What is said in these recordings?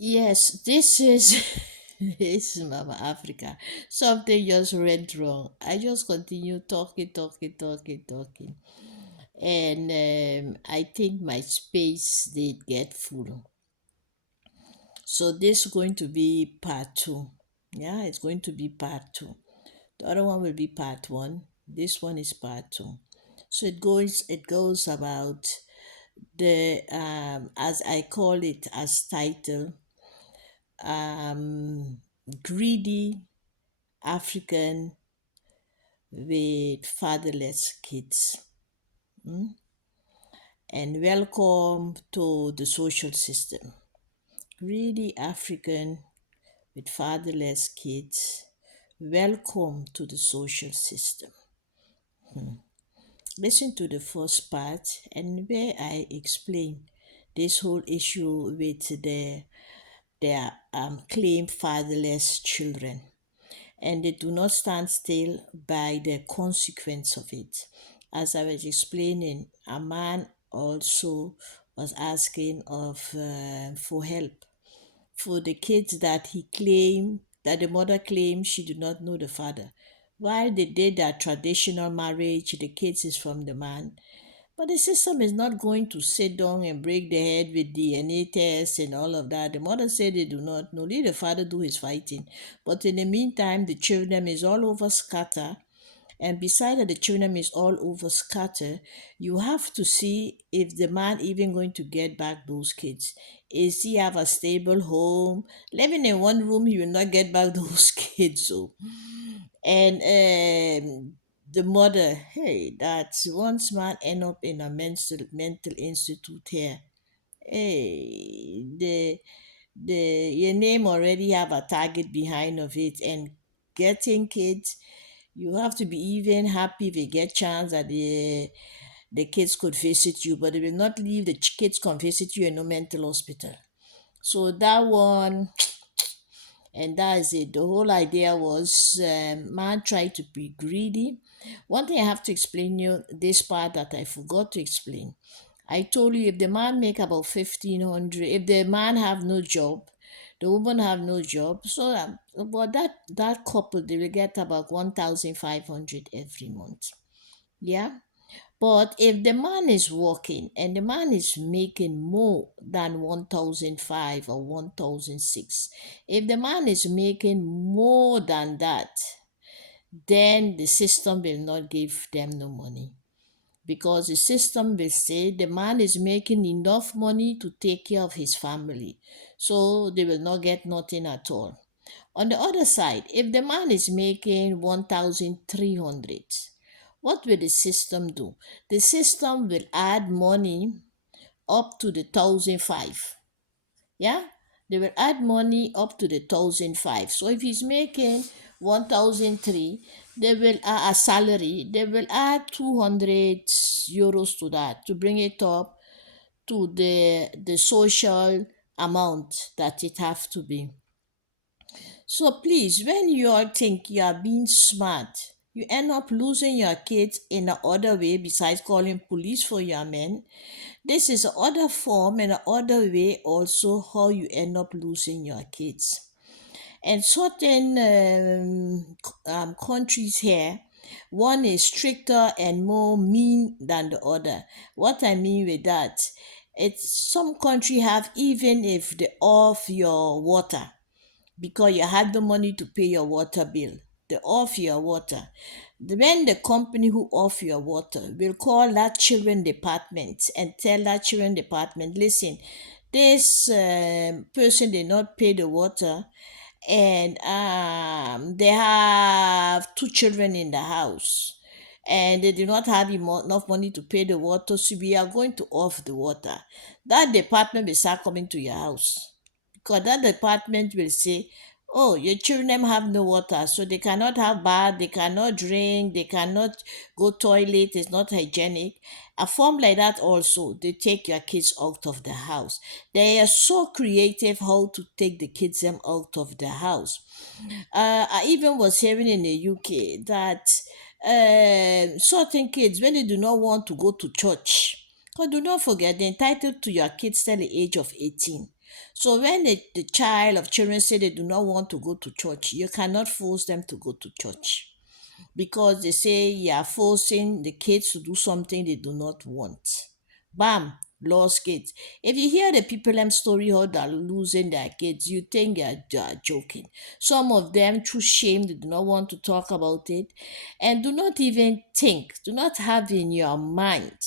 Yes, this is this is Mama Africa. Something just went wrong. I just continue talking, talking, talking, talking, and I think my space did get full. So this is going to be part two. Yeah, it's going to be part two. The other one will be part one. This one is part two. So it goes about the as I call it as title, um greedy African with fatherless kids. Mm? And welcome to the social system. Greedy African with fatherless kids. Welcome to the social system. Listen to the first part and where I explain this whole issue with their claimed fatherless children, and they do not stand still by the consequence of it. As I was explaining, a man also was asking of for help for the kids that he claimed that the mother claimed she did not know the father. While they did that traditional marriage, the kids is from the man. But the system is not going to sit down and break their head with DNA tests and all of that. The mother said they do not know. Let the father do his fighting. But in the meantime, the children is all over scatter. And beside that, the children is all over scatter. You have to see if the man even going to get back those kids. Is he have a stable home? Living in one room, he will not get back those kids. So and the mother, hey, that once man end up in a mental institute here, hey, the your name already have a target behind of it, and getting kids, you have to be even happy if you get chance that the kids could visit you, but they will not leave the kids can visit you in no mental hospital. So that one, and that is it. The whole idea was man tried to be greedy. One thing I have to explain you this part that I forgot to explain. I told you if the man make about 1,500, if the man have no job, the woman have no job, so but that couple they will get about 1,500 every month. Yeah. But if the man is working and the man is making more than 1,005 or 1,006, if the man is making more than that, then the system will not give them no money, because the system will say the man is making enough money to take care of his family, so they will not get nothing at all. On the other side, if the man is making 1,300, what will the system do? The system will add money up to the 1,005. Yeah, they will add money up to the 1,005. So if he's making 1,003, they will a salary, they will add 200 euros to that to bring it up to the social amount that it have to be. So please, when you all think you are being smart, you end up losing your kids in another way besides calling police for your men. This is another form and another way also how you end up losing your kids. And certain countries here, one is stricter and more mean than the other. What I mean with that, it's some country have even if they off your water because you had the money to pay your water bill. They off your water. When the company who off your water will call that children department and tell that children department, listen, this person did not pay the water, and they have two children in the house, and they do not have enough money to pay the water, so we are going to off the water. That department will start coming to your house, because that department will say, oh, your children have no water, so they cannot have bath, they cannot drink, they cannot go toilet, it's not hygienic. A form like that also, they take your kids out of the house. They are so creative how to take the kids them out of the house. I even was hearing in the UK that certain kids, when they do not want to go to church, because do not forget, they're entitled to your kids till the age of 18. So when the child of children say they do not want to go to church, you cannot force them to go to church because they say you are forcing the kids to do something they do not want. Bam, lost kids. If you hear the people them story how they're losing their kids, you think they are joking. Some of them through shame they do not want to talk about it and do not even think, do not have in your mind.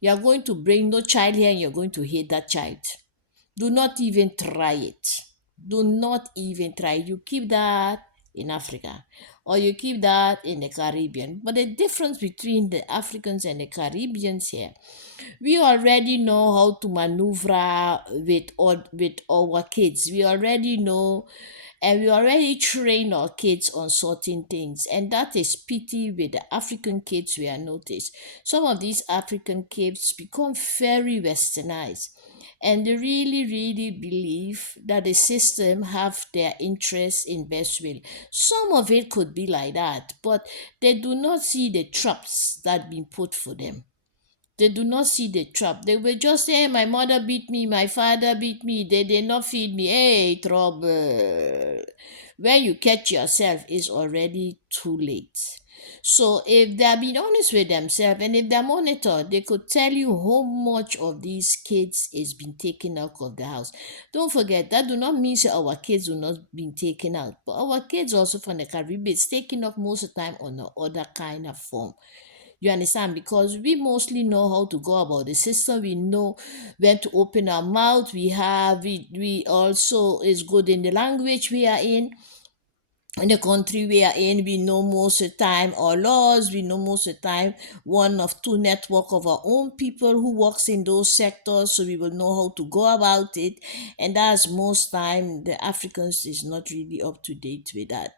You are going to bring no child here and you're going to hate that child. Do not even try it. Do not even try. You keep that in Africa or you keep that in the Caribbean. But the difference between the Africans and the Caribbeans here, we already know how to maneuver with our kids. We already know and we already train our kids on certain things. And that is pity with the African kids we are noticed. Some of these African kids become very westernized and they really really believe that the system have their interests in best will. Some of it could be like that, but they do not see the traps that been put for them. They do not see the trap. They will just say, "Hey, my mother beat me, my father beat me, they did not feed me." Hey, trouble. When you catch yourself, it's already too late. So if they have been honest with themselves and if they monitor, they could tell you how much of these kids is being taken out of the house. Don't forget that do not mean say our kids will not been taken out, but our kids also from the Caribbean is taken up most of the time on the other kind of form. You understand? Because we mostly know how to go about the system. We know when to open our mouth. We also is good in the language we are in the country we are in. We know most of the time our laws. We know most of the time one of two network of our own people who works in those sectors, so we will know how to go about it. And that's most time the Africans is not really up to date with that.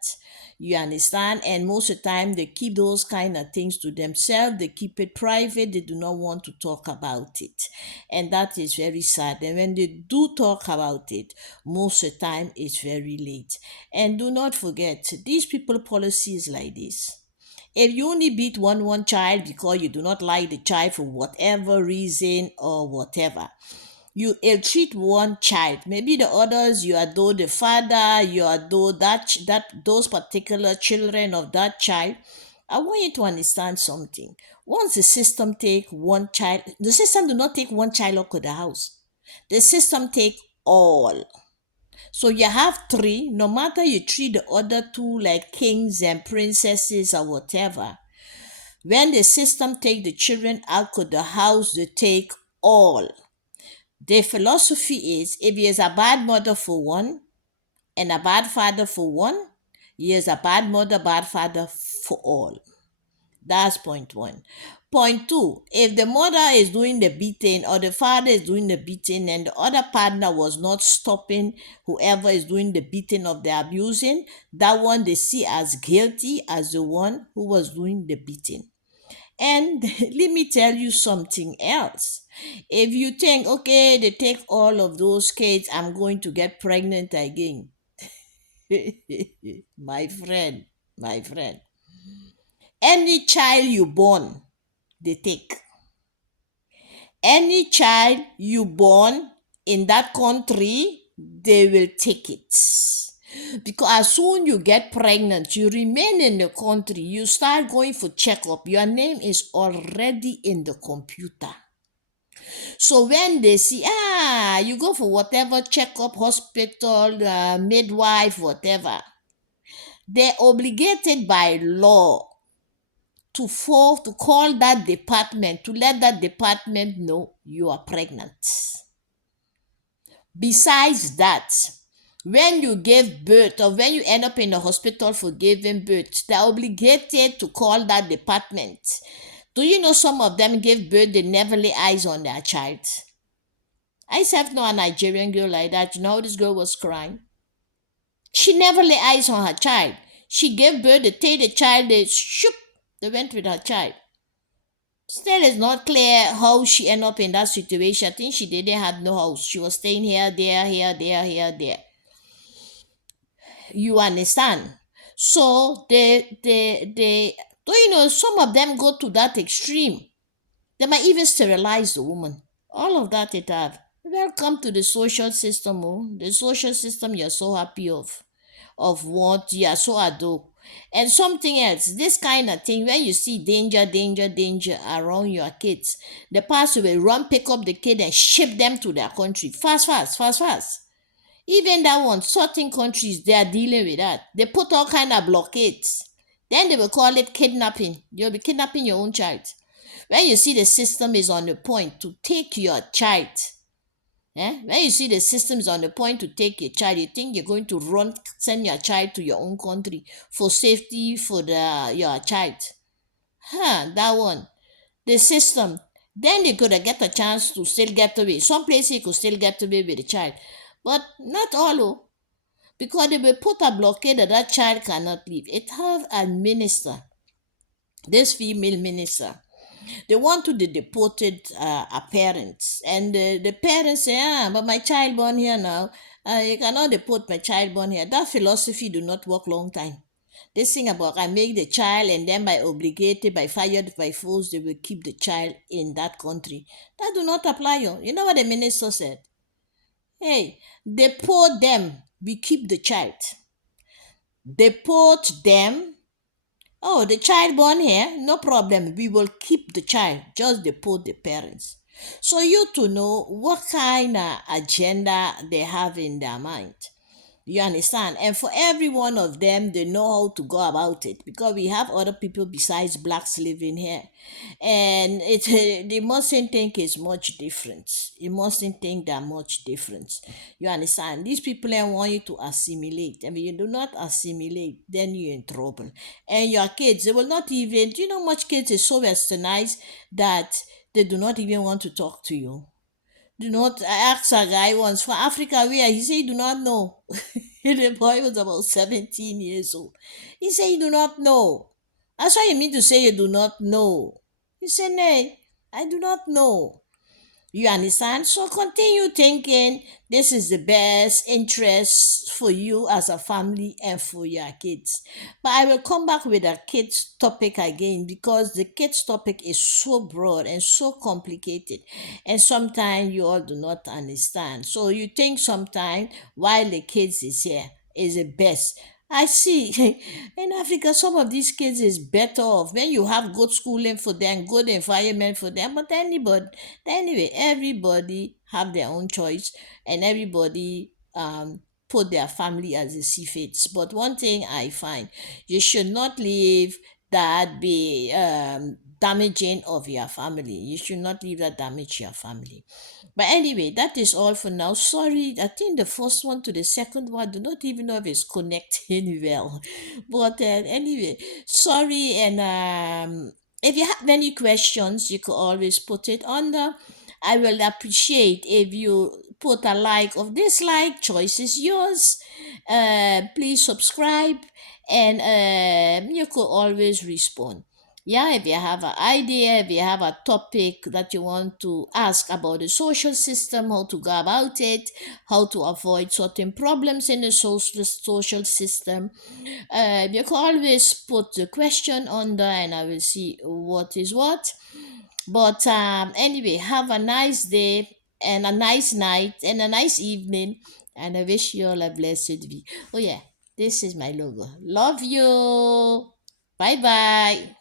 You understand? And most of the time they keep those kind of things to themselves. They keep it private. They do not want to talk about it, and that is very sad. And when they do talk about it, most of the time it's very late. And do not forget, these people policies like this. If you only beat one child because you do not like the child for whatever reason or whatever, you ill treat one child. Maybe the others you adore the father, you adore that those particular children of that child. I want you to understand something. Once the system take one child, the system do not take one child out of the house. The system take all. So you have three, no matter you treat the other two like kings and princesses or whatever. When the system take the children out of the house, they take all. Their philosophy is if he is a bad mother for one and a bad father for one, he is a bad mother, bad father for all. That's point one. Point two, if the mother is doing the beating or the father is doing the beating and the other partner was not stopping whoever is doing the beating of the abusing, that one they see as guilty as the one who was doing the beating. And let me tell you something else. If you think, okay, they take all of those kids, I'm going to get pregnant again. my friend, my friend, any child you born, they take. Any child you born in that country, they will take it. Because as soon you get pregnant, you remain in the country, you start going for checkup, your name is already in the computer. So when they see, you go for whatever checkup, hospital, midwife, whatever, they're obligated by law to call that department to let that department know you are pregnant. Besides that, when you give birth or when you end up in the hospital for giving birth, they're obligated to call that department. Do you know some of them give birth, they never lay eyes on their child? I used to have know a Nigerian girl like that. You know how this girl was crying? She never lay eyes on her child. She gave birth, they take the child, they went with her child. Still, it's not clear how she ended up in that situation. I think she didn't have no house. She was staying here, there, here, there, here, there. You understand? So they do you know some of them go to that extreme. They might even sterilize the woman. All of that it have. Welcome to the social system, oh. The social system you're so happy of what you are so adore. And something else, this kind of thing, when you see danger, danger, danger around your kids, the pastor will run, pick up the kid and ship them to their country. Fast, fast, fast, fast. Even that one, certain countries, they are dealing with that. They put all kind of blockades. Then they will call it kidnapping. You'll be kidnapping your own child. When you see the system is on the point to take your child, when you see the system is on the point to take your child, you think you're going to run, send your child to your own country for safety for your child. That one. The system. Then they could get a chance to still get away. Some places you could still get away with the child. But not all, oh, because they will put a blockade that that child cannot leave. It have a minister, this female minister. They want to the deported parents, and the parents say, but my child born here now, you cannot deport my child born here. That philosophy do not work long time. This thing about I make the child and then by obligated, by fired, by force, they will keep the child in that country. That do not apply. You know what the minister said? Hey, deport them, we keep the child. Deport them. Oh, the child born here, no problem. We will keep the child. Just deport the parents. So you to know what kind of agenda they have in their mind. You understand? And for every one of them, they know how to go about it because we have other people besides blacks living here. And they mustn't think it's much different. You mustn't think they're much different. You understand? These people want you to assimilate. And if you do not assimilate, then you're in trouble. And your kids, they will not even, do you know much kids is so westernized that they do not even want to talk to you. Do not, I asked a guy once for Africa where he said he do not know. The boy was about 17 years old. He said he do not know. That's what you mean to say you do not know. He said, nay, I do not know. You understand? So continue thinking this is the best interest for you as a family and for your kids. But I will come back with a kids topic again because the kids topic is so broad and so complicated. And sometimes you all do not understand. So you think sometimes while the kids is here is the best. I see in Africa, some of these kids is better off when you have good schooling for them, good environment for them. But anyway, everybody have their own choice, and everybody put their family as they see fit. But one thing I find, you should not leave that be damaging of your family. You should not leave that damage your family. But anyway, that is all for now. Sorry, I think the first one to the second one, I do not even know if it's connecting well. But anyway, sorry. And if you have any questions, you could always put it on the. I will appreciate if you put a like or dislike. Choice is yours. Please subscribe, and you could always respond. Yeah, if you have an idea, if you have a topic that you want to ask about the social system, how to go about it, how to avoid certain problems in the social system, you can always put the question on there and I will see what is what. But anyway, have a nice day and a nice night and a nice evening, and I wish you all a blessed week. Oh, yeah, this is my logo. Love you. Bye bye.